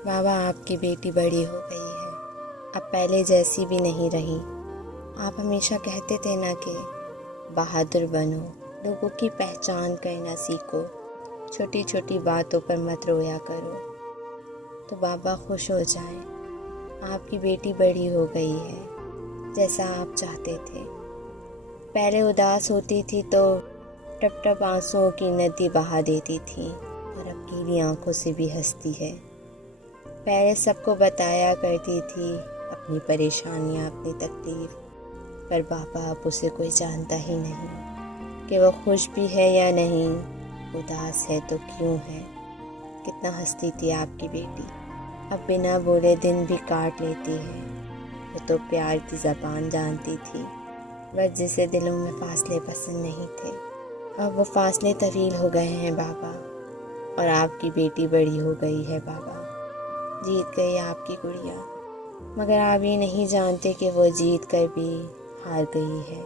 बाबा, आपकी बेटी बड़ी हो गई है, अब पहले जैसी भी नहीं रही। आप हमेशा कहते थे ना कि बहादुर बनो, लोगों की पहचान करना सीखो, छोटी छोटी बातों पर मत रोया करो। तो बाबा खुश हो जाएं, आपकी बेटी बड़ी हो गई है, जैसा आप चाहते थे। पहले उदास होती थी तो टप टप आंसुओं की नदी बहा देती थी, और अब गीली आंखों से भी हंसती है। पहले सबको बताया करती थी अपनी परेशानियाँ, अपनी तकलीफ, पर बाबा अब उसे कोई जानता ही नहीं कि वो खुश भी है या नहीं, उदास है तो क्यों है। कितना हंसती थी आपकी बेटी, अब बिना बोले दिन भी काट लेती है। वो तो प्यार की ज़बान जानती थी, बस जिसे दिलों में फासले पसंद नहीं थे। अब वो फासले तवील हो गए हैं बाबा, और आपकी बेटी बड़ी हो गई है बाबा। जीत गई आपकी गुड़िया, मगर आप ये नहीं जानते कि वो जीत कर भी हार गई है।